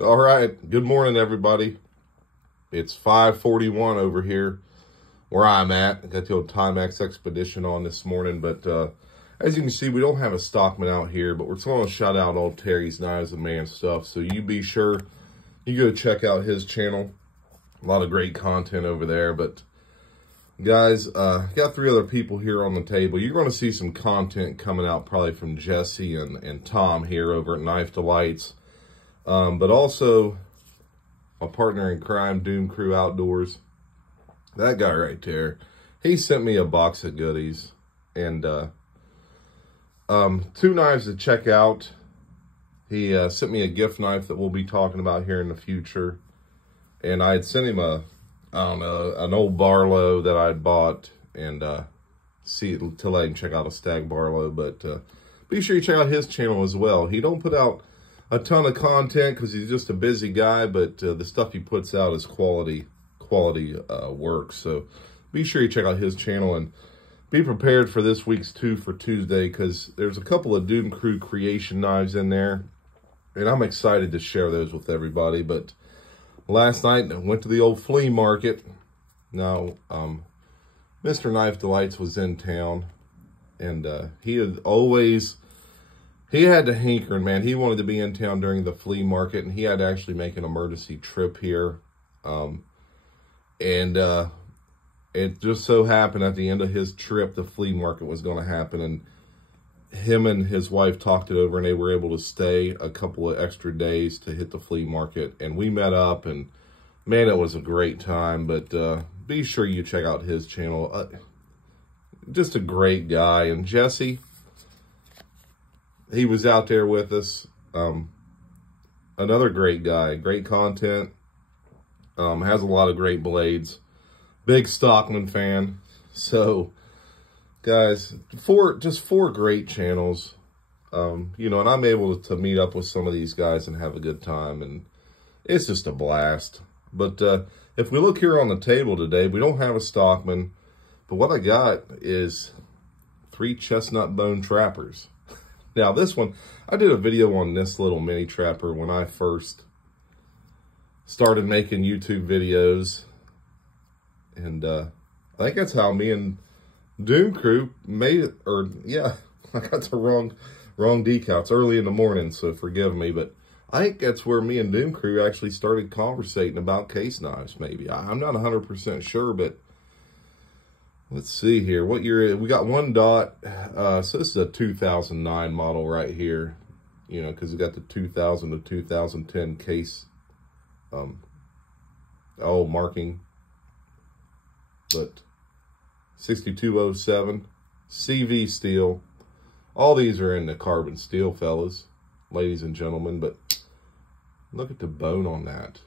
All right, good morning, everybody. It's 5:41 over here where I'm at. I got the old Timex Expedition on this morning, but as you can see, we don't have a stockman out here, but we're going to shout out old Terry's Knives and Man stuff. So you be sure you go check out his channel. A lot of great content over there. But guys, got three other people here on the table. You're going to see some content coming out probably from Jesse and Tom here over at Knife Delights. But also my partner in crime, Doom Crew Outdoors. That guy right there, he sent me a box of goodies and two knives to check out. He sent me a gift knife that we'll be talking about here in the future. And I had sent him an old Barlow that I had bought, and to let him check out a Stag Barlow. But be sure you check out his channel as well. He don't put out a ton of content because he's just a busy guy, but the stuff he puts out is quality work. So be sure you check out his channel and be prepared for this week's 2 for Tuesday, because there's a couple of Doom Crew creation knives in there, and I'm excited to share those with everybody. But last night I went to the old flea market. Now Mr. Knife Delights was in town, and he had to hanker, man. He wanted to be in town during the flea market, and he had to actually make an emergency trip here. It just so happened at the end of his trip, the flea market was going to happen, and him and his wife talked it over, and they were able to stay a couple of extra days to hit the flea market. And we met up, and man, it was a great time. But be sure you check out his channel. Just a great guy. And Jesse, he was out there with us. Another great guy, great content. Has a lot of great blades. Big Stockman fan. So, guys, just four great channels. You know, and I'm able to meet up with some of these guys and have a good time, and it's just a blast. But if we look here on the table today, we don't have a Stockman, but what I got is 3 Chestnut Bone Trappers. Now, this one, I did a video on this little mini trapper when I first started making YouTube videos. And I think that's how me and Doom Crew made it. Or, yeah, I got the wrong decal. It's early in the morning, so forgive me. But I think that's where me and Doom Crew actually started conversating about case knives, maybe. I'm not 100% sure, but let's see here. What year? We got one dot. So this is a 2009 model right here. You know, because we got the 2000 to 2010 case marking. But 6207 CV steel. All these are in the carbon steel, fellas, ladies and gentlemen. But look at the bone on that.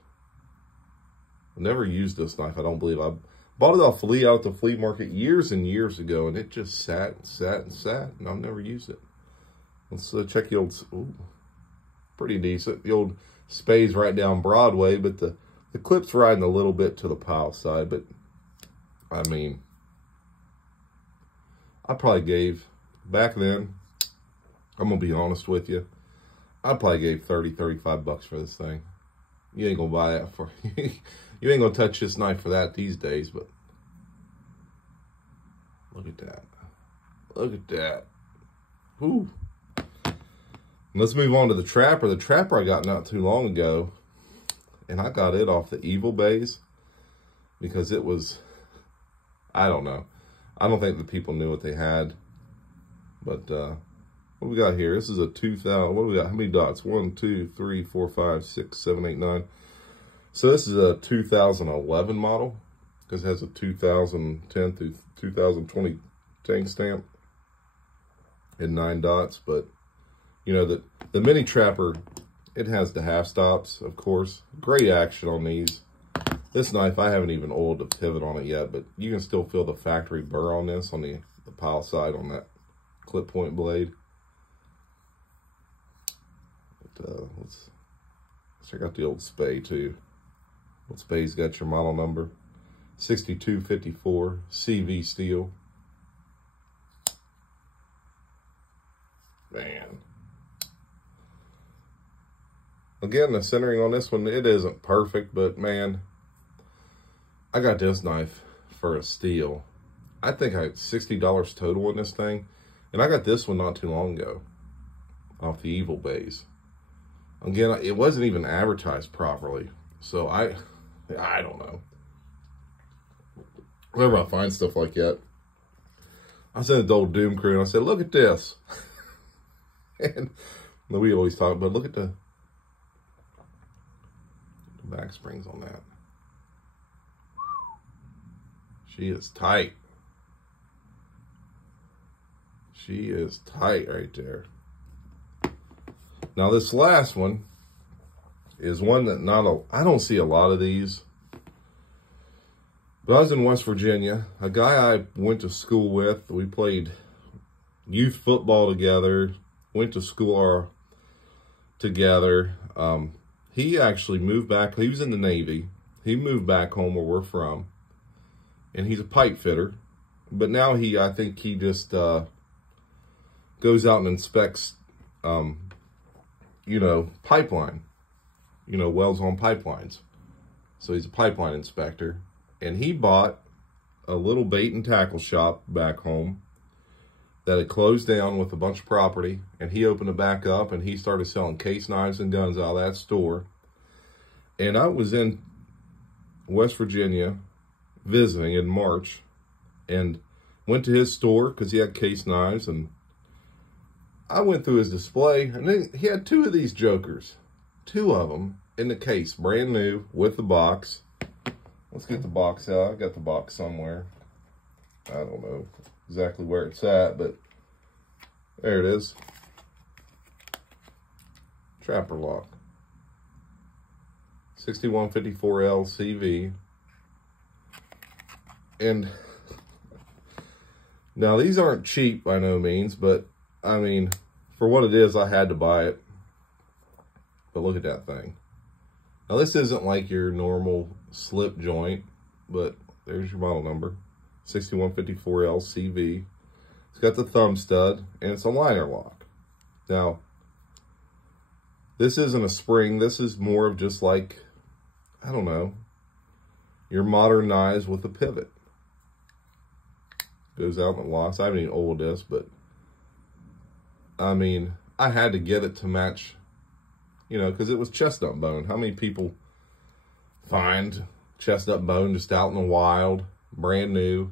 I never used this knife, I don't believe. I bought it off out the flea market years and years ago, and it just sat and sat and sat, and I've never used it. Let's check the old, ooh, pretty decent. The old Spades right down Broadway, but the clip's riding a little bit to the pile side. But I mean, I probably gave, back then, I'm going to be honest with you, I probably gave 30, 35 bucks for this thing. You ain't going to buy that for, you ain't going to touch this knife for that these days. But look at that. Look at that. Whew. Let's move on to the Trapper. The Trapper I got not too long ago, and I got it off the Evil Bays because it was, I don't know. I don't think the people knew what they had. But what we got here? This is a 2000. What do we got? How many dots? 1, 2, 3, 4, 5, 6, 7, 8, 9. So this is a 2011 model because it has a 2010 through 2020 tank stamp and 9 dots. But you know, the mini Trapper, it has the half stops, of course. Great action on these. This knife, I haven't even oiled the pivot on it yet, but you can still feel the factory burr on this, on the pile side on that clip point blade. But, let's check out the old Spade too. Old Spade's got your model number. 6254 CV steel. Man. Again, the centering on this one, it isn't perfect, but man, I got this knife for a steal. I think I had $60 total in this thing, and I got this one not too long ago off the Evil Bays. Again, it wasn't even advertised properly, so I don't know. Whenever I find stuff like that, I sent it to old Doom Crew and I said, look at this. And we always talk about, look at the back springs on that. She is tight. She is tight right there. Now this last one is one that I don't see a lot of these. But I was in West Virginia. A guy I went to school with, we played youth football together, went to school together. He actually moved back. He was in the Navy. He moved back home where we're from. And he's a pipe fitter. But now I think he just goes out and inspects, pipeline. Wells on pipelines. So he's a pipeline inspector. And he bought a little bait and tackle shop back home that had closed down with a bunch of property. And he opened it back up and he started selling case knives and guns out of that store. And I was in West Virginia visiting in March and went to his store because he had case knives. And I went through his display and then he had two of these jokers, two of them in the case, brand new with the box. Let's get the box out. I got the box somewhere. I don't know exactly where it's at, but there it is. Trapperlock. 6154L CV. And now these aren't cheap by no means, but I mean, for what it is, I had to buy it. But look at that thing. Now this isn't like your normal slip joint, but there's your model number. 6154L CV. It's got the thumb stud and it's a liner lock. Now, this isn't a spring. This is more of just like, I don't know, your modern knives with a pivot. Goes out and locks. I haven't even oiled this, but I mean, I had to get it to match, because it was chestnut bone. How many people find chestnut bone just out in the wild, brand new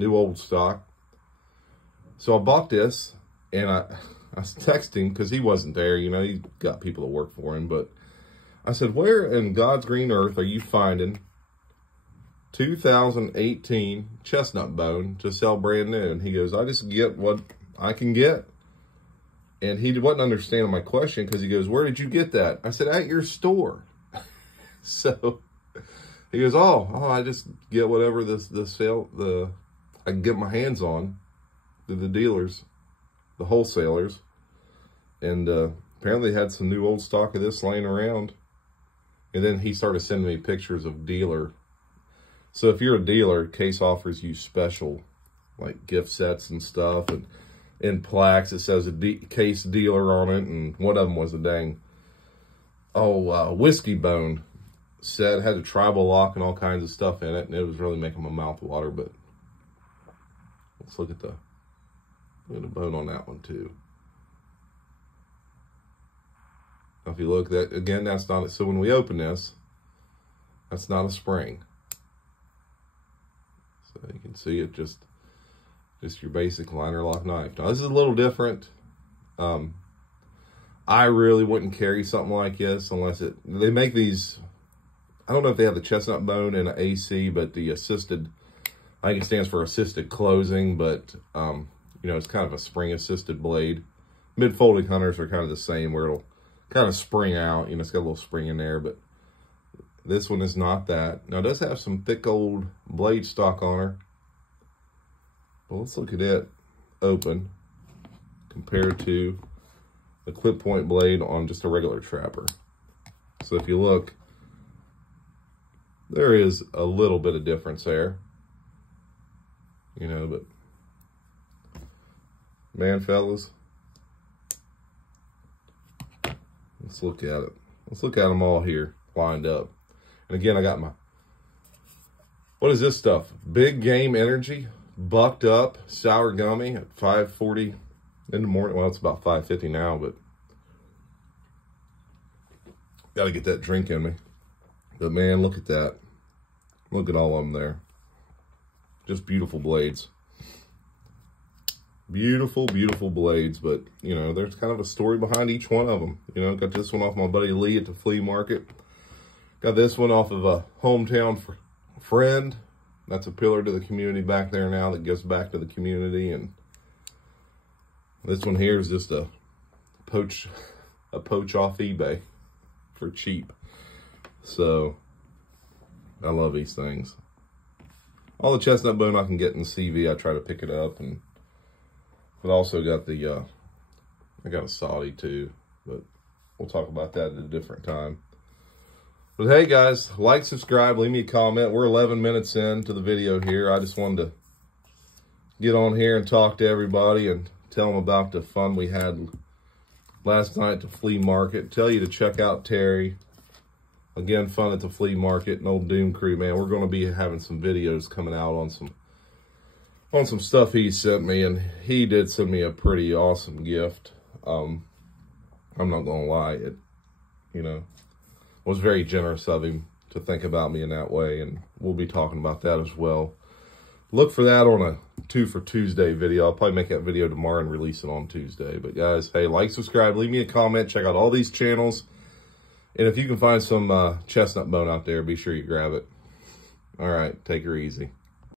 old stock? So I bought this, and I was texting because he wasn't there. He got people that work for him, but I said, where in God's green earth are you finding 2018 chestnut bone to sell brand new? And he goes, I just get what I can get. And he wasn't understanding my question because he goes, where did you get that? I said, at your store. So he goes, oh, I just get whatever I can get my hands on to the dealers, the wholesalers. And apparently they had some new old stock of this laying around. And then he started sending me pictures of dealer. So if you're a dealer, Case offers you special like gift sets and stuff, and in plaques it says Case dealer on it, and one of them was a dang whiskey bone set, had a tribal lock and all kinds of stuff in it, and it was really making my mouth water. But let's look at the bone on that one too. Now if you look, that again, that's not it. So when we open this, that's not a spring. So you can see it just your basic liner lock knife. Now this is a little different. I really wouldn't carry something like this unless they make these, I don't know if they have the chestnut bone and an AC, but the assisted, I think it stands for assisted closing, but it's kind of a spring assisted blade. Mid-folding hunters are kind of the same, where it'll kind of spring out, it's got a little spring in there, but this one is not that. Now it does have some thick old blade stock on her. Well, let's look at it open compared to the clip point blade on just a regular trapper. So if you look, there is a little bit of difference there, but man, fellas, Let's look at it. Let's look at them all here lined up. And again, I got my, what is this stuff? Big Game Energy, bucked up, sour gummy at 5:40 in the morning. Well, it's about 5:50 now, but got to get that drink in me. But man, look at that. Look at all of them there. Just beautiful blades. Beautiful, beautiful blades. But, you know, there's kind of a story behind each one of them. You know, got this one off my buddy Lee at the flea market. Got this one off of a hometown friend. That's a pillar to the community back there now that gives back to the community. And this one here is just a poach off eBay for cheap. So I love these things. All the chestnut bone I can get in the CV, I try to pick it up. And but also got the I got a Saudi too, but we'll talk about that at a different time. But hey guys, like, subscribe, leave me a comment. We're 11 minutes into the video here. I just wanted to get on here and talk to everybody and tell them about the fun we had last night at the flea market. Tell you to check out Terry. Again, fun at the flea market and old Doom Crew, man. We're going to be having some videos coming out on some stuff he sent me, and he did send me a pretty awesome gift. I'm not going to lie, it, you know, was very generous of him to think about me in that way, and we'll be talking about that as well. Look for that on a 2 for Tuesday video. I'll probably make that video tomorrow and release it on Tuesday. But guys, hey, like, subscribe, leave me a comment, check out all these channels. And if you can find some chestnut bone out there, be sure you grab it. All right, take her easy.